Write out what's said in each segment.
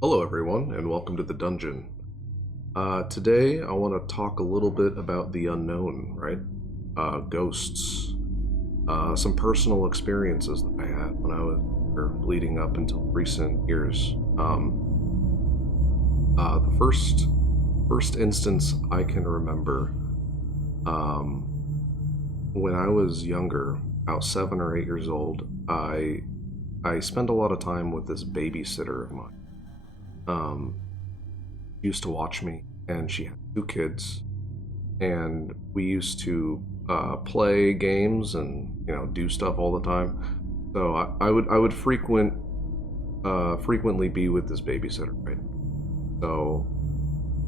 Hello, everyone, and welcome to the dungeon. Today, I want to talk a little bit about the unknown, right? Ghosts. Some personal experiences that I had when I was leading up until recent years. The first instance I can remember, um, when I was younger, about 7 or 8 years old, I spent a lot of time with this babysitter of mine. Um, used to watch me, and she had 2 kids, and we used to play games and do stuff all the time. So I would frequently be with this babysitter, right? So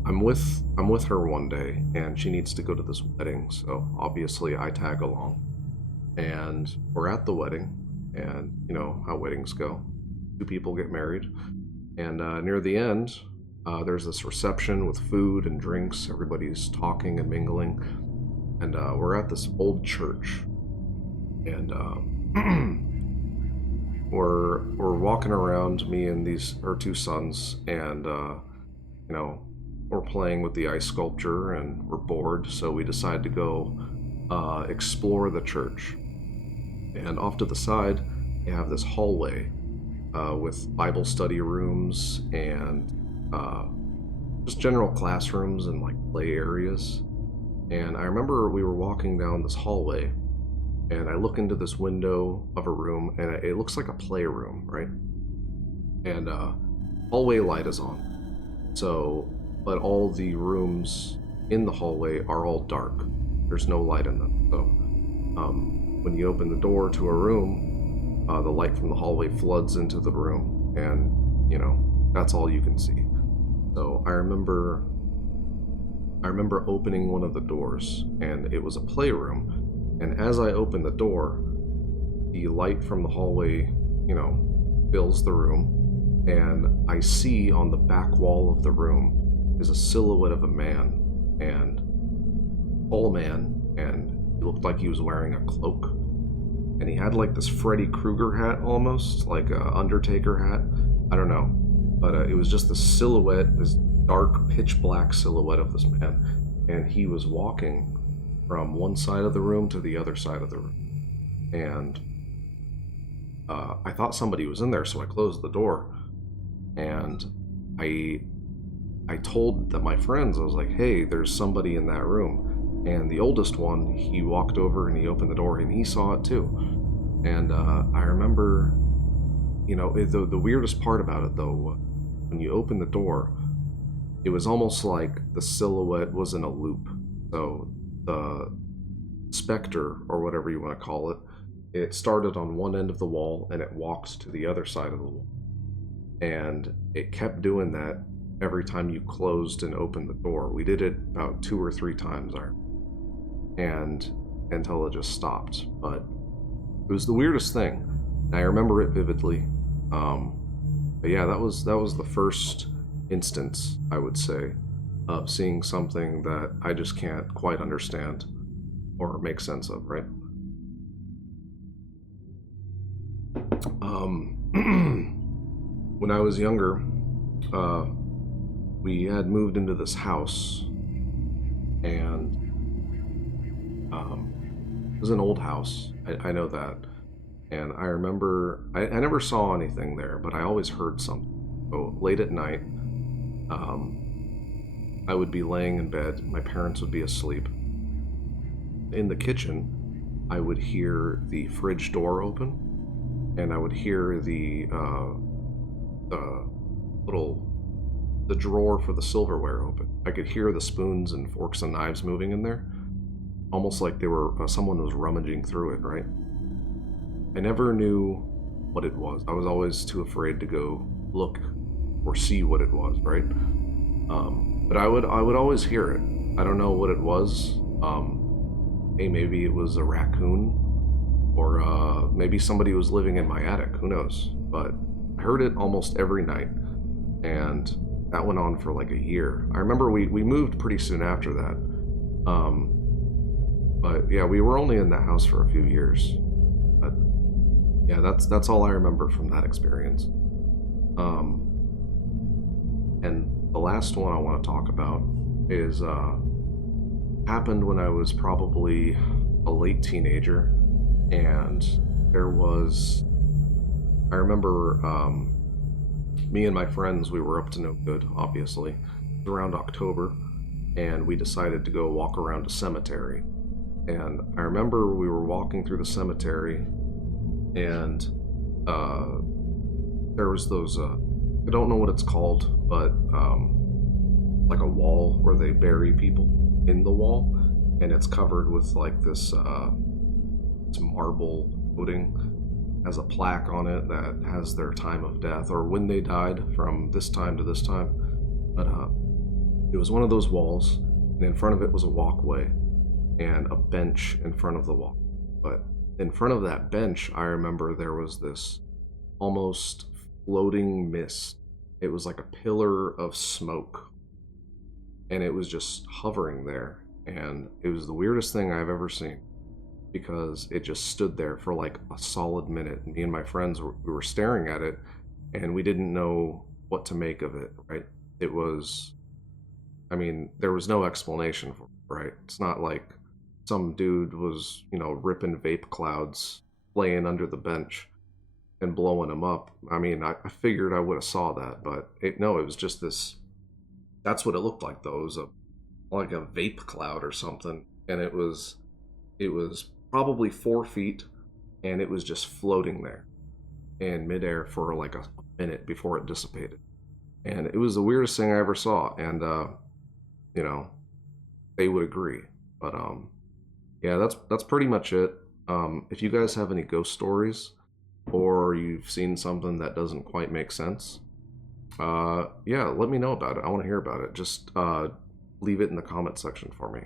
I'm with her one day, and she needs to go to this wedding. So obviously I tag along, and we're at the wedding, and you know how weddings go. 2 people get married, and near the end, there's this reception with food and drinks. Everybody's talking and mingling, and we're at this old church, and we're walking around, me and these her 2 sons, and we're playing with the ice sculpture, and we're bored, so we decide to go explore the church. And off to the side, they have this hallway with Bible study rooms and just general classrooms and like play areas. And I remember we were walking down this hallway, and I look into this window of a room, and it looks like a playroom, right? And hallway light is on. So, but all the rooms in the hallway are all dark. There's no light in them. So, when you open the door to a room, the light from the hallway floods into the room, and that's all you can see. So I remember opening one of the doors, and it was a playroom. And as I opened the door, the light from the hallway, fills the room, and I see on the back wall of the room is a silhouette of a man, and tall man, and he looked like he was wearing a cloak, and he had like this Freddy Krueger hat, almost like a Undertaker hat. I don't know, but it was just the silhouette, this dark, pitch black silhouette of this man, and he was walking from one side of the room to the other side of the room, and I thought somebody was in there, so I closed the door, and I told my friends, I was like, "Hey, there's somebody in that room." And the oldest one, he walked over and he opened the door, and he saw it too. And I remember, the weirdest part about it though, when you open the door, it was almost like the silhouette was in a loop. So the specter, or whatever you want to call it, it started on one end of the wall and it walked to the other side of the wall. And it kept doing that every time you closed and opened the door. We did it about 2 or 3 times, and until it just stopped. But it was the weirdest thing. I remember it vividly. But yeah, that was the first instance, I would say, of seeing something that I just can't quite understand or make sense of, right? When I was younger, we had moved into this house, and it was an old house. I know that. And I remember, I never saw anything there, but I always heard something. So late at night, I would be laying in bed, my parents would be asleep. In the kitchen, I would hear the fridge door open, and I would hear the drawer for the silverware open. I could hear the spoons and forks and knives moving in there, almost like they were someone was rummaging through it, right? I never knew what it was. I was always too afraid to go look or see what it was, right? But I would always hear it. I don't know what it was. Hey, maybe it was a raccoon, or maybe somebody was living in my attic. Who knows? But I heard it almost every night, and that went on for like a year. I remember we moved pretty soon after that. But yeah, we were only in that house for a few years. But yeah, that's all I remember from that experience. And the last one I want to talk about is happened when I was probably a late teenager, and there was I remember me and my friends, we were up to no good, obviously. It was around October, and we decided to go walk around a cemetery. And I remember we were walking through the cemetery, and uh, there was those, I don't know what it's called, but like a wall where they bury people in the wall, and it's covered with like this marble coating, has a plaque on it that has their time of death or when they died from this time to this time. But it was one of those walls, and in front of it was a walkway and a bench in front of the wall. But in front of that bench, I remember there was this almost floating mist. It was like a pillar of smoke, and it was just hovering there. And it was the weirdest thing I've ever seen because it just stood there for like a solid minute. Me and my friends we were staring at it, and we didn't know what to make of it, right? It was, I mean, there was no explanation for it, right? It's not like some dude was, ripping vape clouds, laying under the bench and blowing them up. I mean, I figured I would have saw that, but no, it was just this. That's what it looked like, though. It was like a vape cloud or something, and it was probably 4 feet, and it was just floating there in midair for like a minute before it dissipated. And it was the weirdest thing I ever saw, and you know, they would agree. But yeah, that's pretty much it. If you guys have any ghost stories, or you've seen something that doesn't quite make sense, yeah, let me know about it. I want to hear about it. Just leave it in the comment section for me.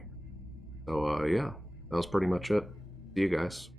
So yeah, that was pretty much it. See you guys.